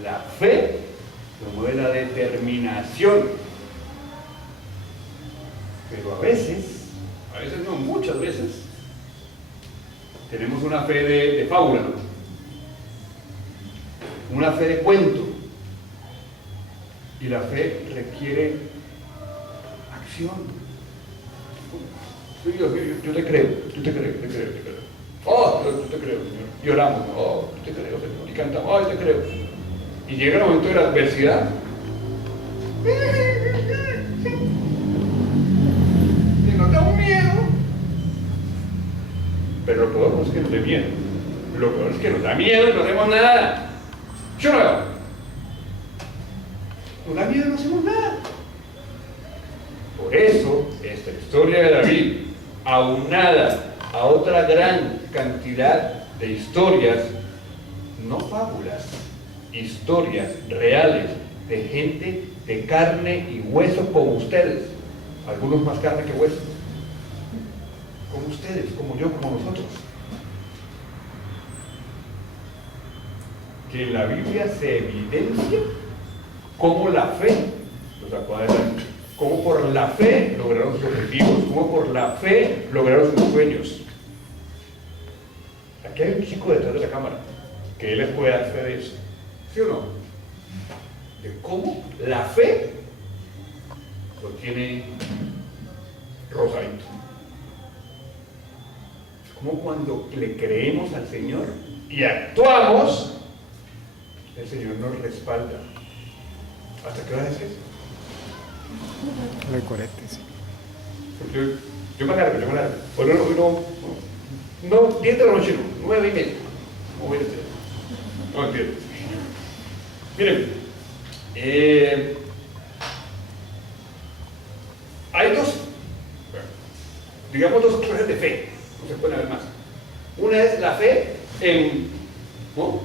La fe, lo mueve la determinación. Pero a veces no, muchas veces, tenemos una fe de fábula, ¿no? Una fe de cuento. Y la fe requiere acción. Yo te creo. Oh, yo te creo, Señor. Y oramos, oh, yo te creo, Señor. Y cantamos, oh, yo te creo. Y llega el momento de la adversidad. Y nos da un miedo. Pero lo peor no es que nos dé miedo. Lo peor es que nos da miedo y no hacemos nada. Yo no hago. Nos da miedo y no hacemos nada. Por eso, esta historia de David, aunada a otra gran cantidad de historias, no fábulas, historias reales de gente de carne y hueso como ustedes, algunos más carne que hueso, como ustedes, como yo, como nosotros, que en la Biblia se evidencia cómo la fe los sacó adelante, cómo por la fe lograron sus objetivos, cómo por la fe lograron sus sueños. Aquí hay un chico detrás de la cámara que él les puede dar fe de eso, ¿sí o no? De cómo la fe lo tiene rosadito. Como cuando le creemos al Señor y actuamos, el Señor nos respalda. ¿Hasta qué hora es eso? 9:40, sí. Yo me alargo. Bueno, no, 10 de la noche no, 9:30. No voy a hacer. No entiendo. Miren, hay dos clases de fe. No se pueden ver más. Una es la fe en, ¿no?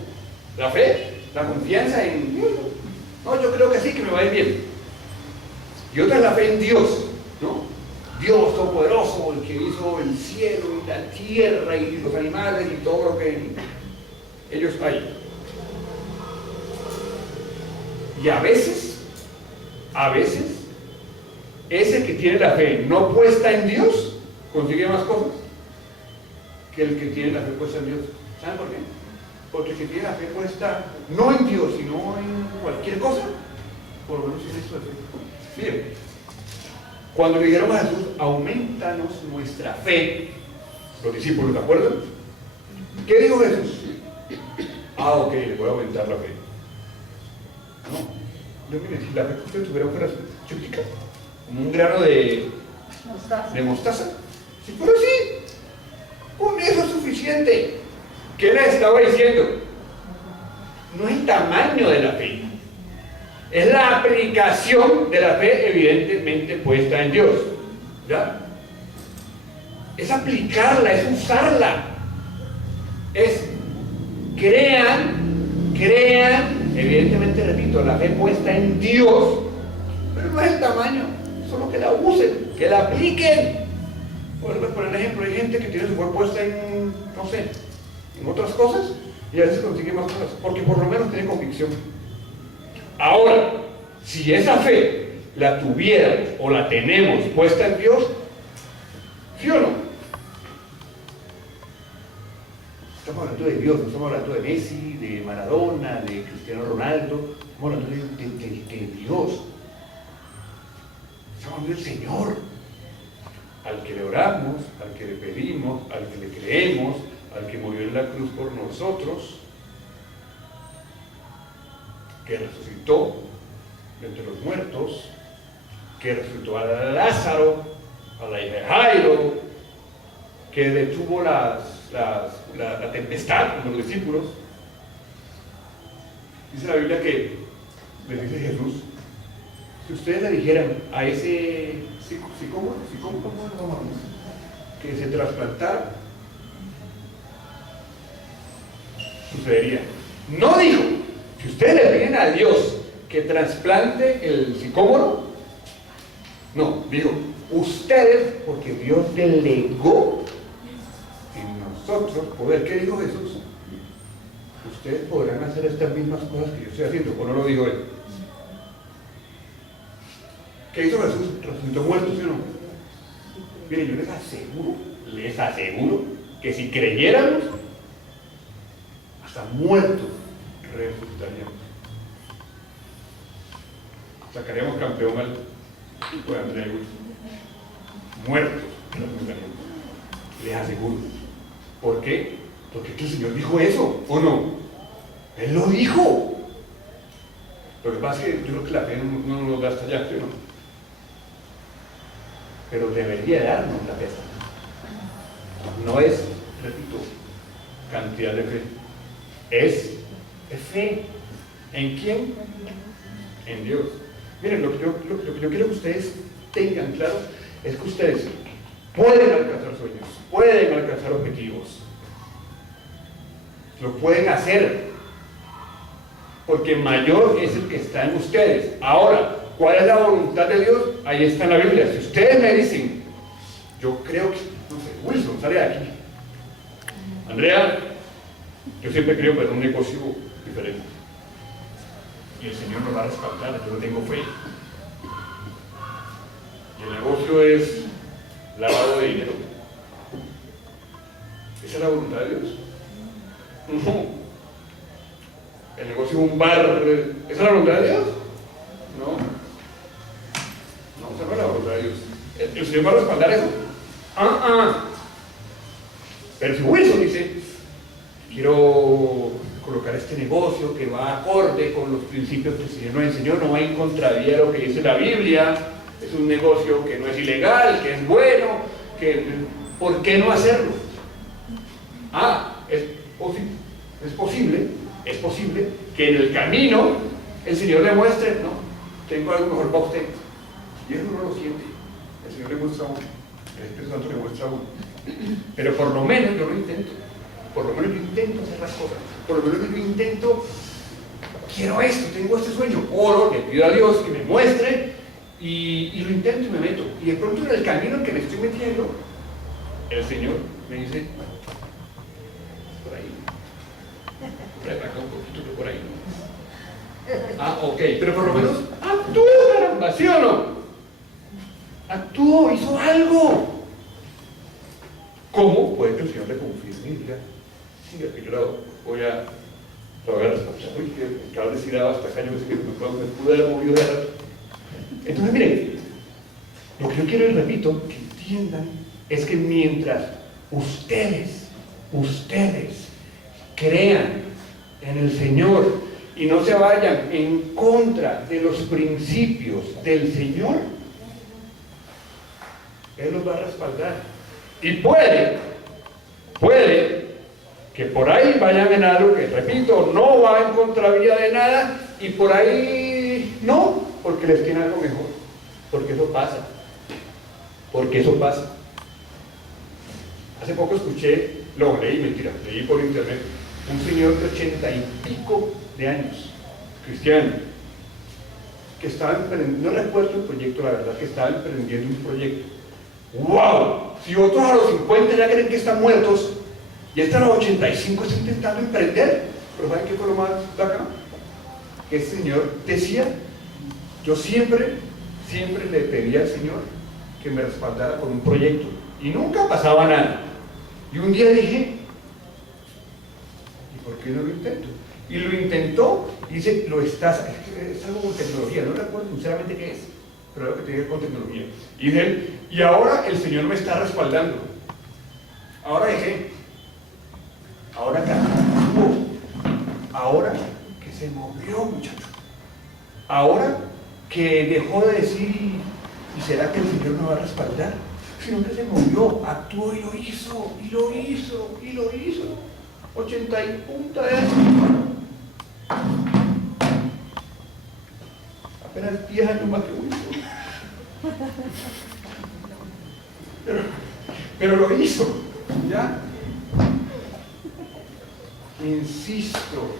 La fe, la confianza en, no, yo creo que sí, que me va a ir bien. Y otra es la fe en Dios, ¿no? Dios todopoderoso, el que hizo el cielo y la tierra y los animales y todo lo que ellos hay. Y a veces, ese que tiene la fe no puesta en Dios, consigue más cosas que el que tiene la fe puesta en Dios. ¿Saben por qué? Porque el que tiene la fe puesta no en Dios, sino en cualquier cosa, por lo menos en esto de fe. Miren, cuando le dijeron a Jesús, aumentanos nuestra fe, los discípulos, ¿de acuerdo? ¿Qué dijo Jesús? Ok, le voy a aumentar la fe. No, miren, si la fe que usted tuviera fuera chiquitica, como un grano de mostaza, si fuera así, con eso es suficiente. ¿Qué le estaba diciendo? No es el tamaño de la fe, es la aplicación de la fe evidentemente puesta en Dios. ¿Ya? Es aplicarla, es usarla. Es crean, evidentemente repito, la fe puesta en Dios, pero no es el tamaño, solo que la usen, que la apliquen. Por ejemplo, hay gente que tiene su fe puesta en, no sé, en otras cosas y a veces consigue más cosas, porque por lo menos tiene convicción. Ahora, si esa fe la tuviéramos o la tenemos puesta en Dios, ¿sí o no? Estamos hablando de Dios, no estamos hablando de Messi, de Maradona, de Cristiano Ronaldo, estamos hablando de Dios. Estamos hablando del Señor, al que le oramos, al que le pedimos, al que le creemos, al que murió en la cruz por nosotros, que resucitó de entre los muertos, que resucitó a Lázaro, a la hija de Jairo, que detuvo la tempestad con los discípulos. Dice la Biblia que, le dice Jesús, si ustedes le dijeran a ese sicómoro que se trasplantara, sucedería. No dijo, si ustedes le piden a Dios que trasplante el sicómoro, no, dijo, ustedes, porque Dios delegó en nosotros poder. ¿Qué dijo Jesús? Ustedes podrán hacer estas mismas cosas que yo estoy haciendo, o no lo dijo él. ¿Qué hizo Jesús? Resucitó muertos, ¿sí o no? Miren, yo les aseguro que si creyéramos, hasta muertos resucitaríamos. Sacaríamos campeón al equipo de Andrea Wilson. Muertos resucitaríamos. Les aseguro. ¿Por qué? Porque el Señor dijo eso, ¿o no? Él lo dijo. Lo que pasa es que yo creo que la fe no nos da hasta allá, ¿sí o no? Pero debería darnos la fe. No es, repito, cantidad de fe. Es fe. ¿En quién? En Dios. Miren, lo que yo quiero que ustedes tengan claro es que ustedes pueden alcanzar sueños, pueden alcanzar objetivos. Lo pueden hacer. Porque mayor es el que está en ustedes. Ahora, ¿cuál es la voluntad de Dios? Ahí está en la Biblia. Si ustedes me dicen, yo creo que, no sé, Wilson, sale de aquí. Andrea, yo siempre creo que es un negocio diferente. Y el Señor nos va a respaldar, yo no tengo fe. Y el negocio es lavado de dinero. ¿Esa es la voluntad de Dios? No. El negocio es un bar. ¿Esa es la voluntad de Dios? No. No, esa no es la voluntad de Dios. ¿El Señor va a respaldar eso? Pero si Wilson dice, quiero colocar este negocio que va acorde con los principios que el Señor nos enseñó, no va en contravía de lo que dice la Biblia, es un negocio que no es ilegal, que es bueno, ¿por qué no hacerlo? Es posible que en el camino el Señor le muestre, no, tengo algo mejor para usted. Y eso no lo siente. El Señor le muestra a uno, el Espíritu Santo le muestra a uno. Pero por lo menos yo lo intento. Por lo menos yo intento hacer las cosas. Por lo menos yo intento, quiero esto, tengo este sueño. Oro, le pido a Dios que me muestre y lo intento y me meto. Y de pronto en el camino en que me estoy metiendo, el Señor me dice, por ahí. Acá un poquito por ahí. Ok, pero por lo menos actuó, caramba, ¿sí o no? Actuó, hizo algo. ¿Cómo puede que el Señor le confirme y diga, sí, que yo voy a pagar las cosas? Uy, que acabo de decir hasta acá, yo que me pude haber movido de rato. Entonces, miren, lo que yo quiero y repito, que entiendan, es que mientras ustedes crean en el Señor y no se vayan en contra de los principios del Señor, Él los va a respaldar. Y puede que por ahí vayan en algo que, repito, no va en contravía de nada, y por ahí no, porque les tiene algo mejor, porque eso pasa. Hace poco escuché, leí por internet, un señor de 80 y pico de años, cristiano, que estaba emprendiendo, no recuerdo el proyecto, la verdad, que estaba emprendiendo un proyecto. ¡Wow! Si otros a los 50 ya creen que están muertos, Y esta a los 85 está intentando emprender. Pero ¿saben qué fue lo más bacano? Que el Señor decía, yo siempre le pedía al Señor que me respaldara con un proyecto. Y nunca pasaba nada. Y un día dije, ¿y por qué no lo intento? Y lo intentó, y dice, es algo con tecnología, no recuerdo sinceramente qué es, pero algo que tiene que ver con tecnología. Y dice él, y ahora el Señor me está respaldando. Ahora dejé, ahora cambió, ahora que se movió, muchacho. Ahora que dejó de decir, ¿y será que el Señor me va a respaldar? Sino que se movió, actuó y lo hizo, y lo hizo, y lo hizo. 80 y punta de años. Apenas 10 años más que uno. Pero lo hizo, ¿ya? Insisto.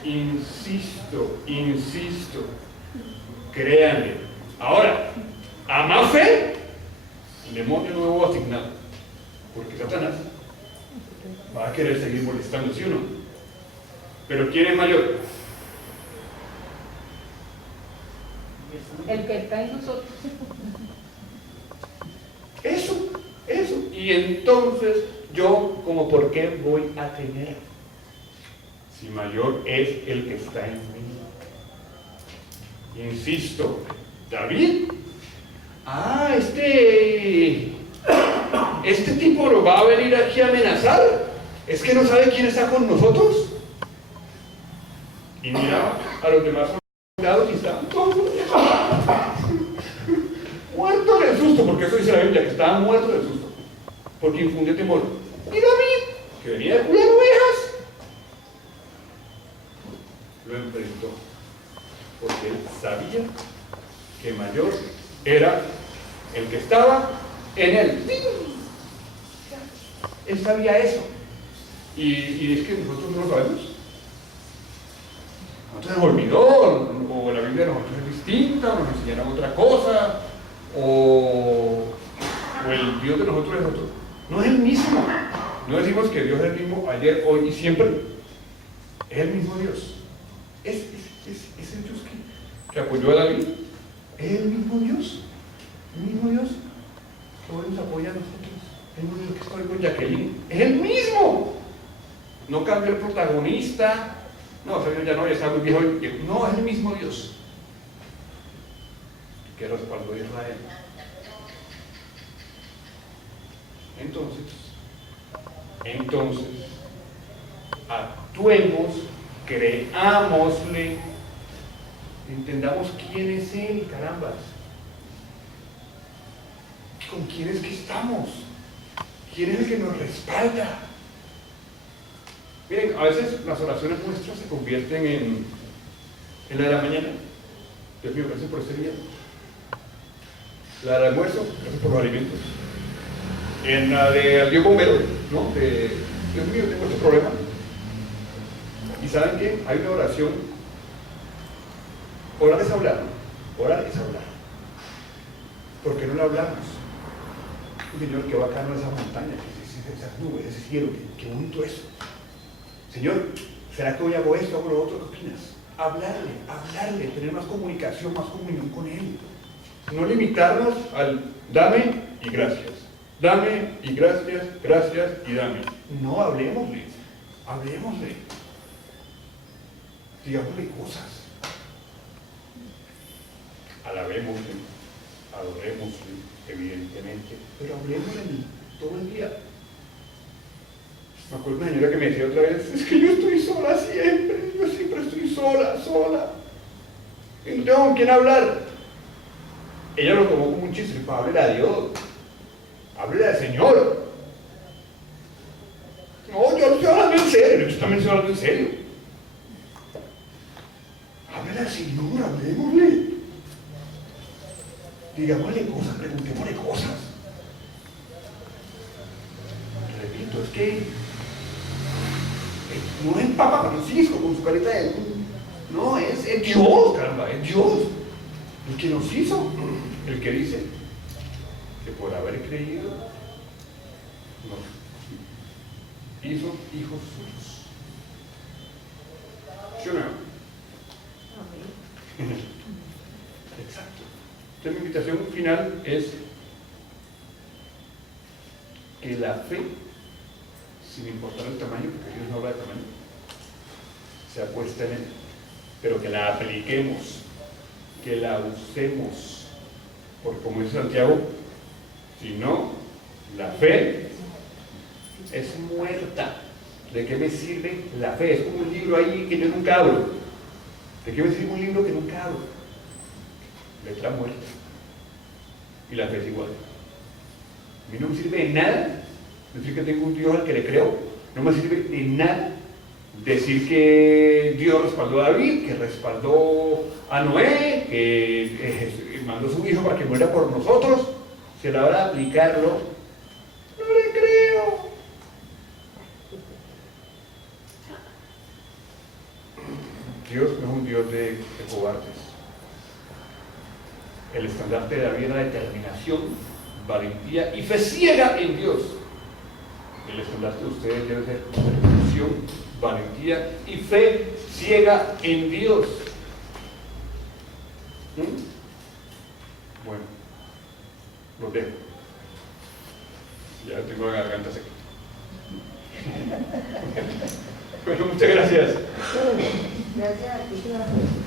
Créanme. Ahora, a más fe, el demonio no hubo asignado. Porque Satanás va a querer seguir molestando, ¿sí o no? Pero ¿quién es mayor? El que está en nosotros. Eso. Y entonces, yo, como por qué voy a temer? Si mayor es el que está en mí. Insisto, David, este tipo lo va a venir aquí a amenazar. ¿Es que no sabe quién está con nosotros? Y mira a los demás soldados y estaban todos muertos del susto, porque eso dice la Biblia, que estaban muertos del susto, porque infunde temor. Y David, que venía de cuidar ovejas, lo enfrentó, porque él sabía que mayor era el que estaba en él. Él sabía eso. Y es que nosotros no lo sabemos. Nosotros nos olvidó, o la Biblia de nosotros es distinta, o nos enseñaron otra cosa, o el Dios de nosotros es otro. No es el mismo. No decimos que Dios es el mismo ayer, hoy y siempre. Es el mismo Dios. Es el Dios que apoyó a David. Es el mismo Dios. El mismo Dios que hoy nos apoya a nosotros. El mismo Dios que está hoy con Jacqueline. Es el mismo. No cambió el protagonista. No, ese Dios ya no, ya está muy viejo. No, es el mismo Dios que respaldó a Israel. Entonces, actuemos, creámosle, entendamos quién es Él, carambas. ¿Con quién es que estamos? ¿Quién es el que nos respalda? Miren, a veces las oraciones nuestras se convierten en la de la mañana. Dios mío, gracias por este día. La del almuerzo, gracias por los alimentos. En la de al Dios bombero, ¿no? De Dios mío, tengo este problema. Y ¿saben qué? Hay una oración. Orar es hablar, ¿no? Orar es hablar. ¿Por qué no le hablamos? Señor, qué bacano esa montaña, esas nubes, ese cielo, qué bonito eso. Señor, ¿será que hoy hago esto, hago lo otro? ¿Qué opinas? Hablarle, tener más comunicación, más comunión con Él. No limitarnos al dame y gracias. Dame y gracias y dame. No, hablemosle. Digámosle cosas. Alabémosle, adorémosle, evidentemente, pero hablemosle todo el día. Me acuerdo de una señora que me decía otra vez, es que yo estoy sola siempre, yo siempre estoy sola. Y no tengo con quién hablar. Ella lo tomó como un chiste, para hablarle a Dios, háblele al Señor. No, yo no estoy hablando en serio, yo también estoy hablando en serio. Háblele al Señor, hablemosle. Digámosle cosas, preguntémosle cosas. Repito, es que no es el Papa Francisco con su careta de... No, es Dios, caramba, es Dios. El que nos hizo, el que dice que por haber creído, hizo hijos suyos. ¿Sí o no? Exacto. Entonces mi invitación final es que la fe, sin importar el tamaño, porque Dios no habla de tamaño, se apuesta en él, pero que la apliquemos, que la usemos, porque como dice Santiago, si no, la fe es muerta. ¿De qué me sirve la fe? Es como un libro ahí que yo nunca abro. ¿De qué me sirve un libro que nunca abro? Letra muerta. Y la fe es igual. A mí no me sirve de nada decir que tengo un Dios al que le creo. No me sirve de nada decir que Dios respaldó a David, que respaldó a Noé, que mandó a su hijo para que muera por nosotros. Si a la hora de aplicarlo, no le creo. Dios no es un Dios de cobardes. El estandarte de David era determinación, valentía y fe ciega en Dios. El estandarte de ustedes debe ser determinación, valentía y fe ciega en Dios. Bueno, los dejo. Ya tengo la garganta seca. Bueno, muchas gracias. Gracias a ti.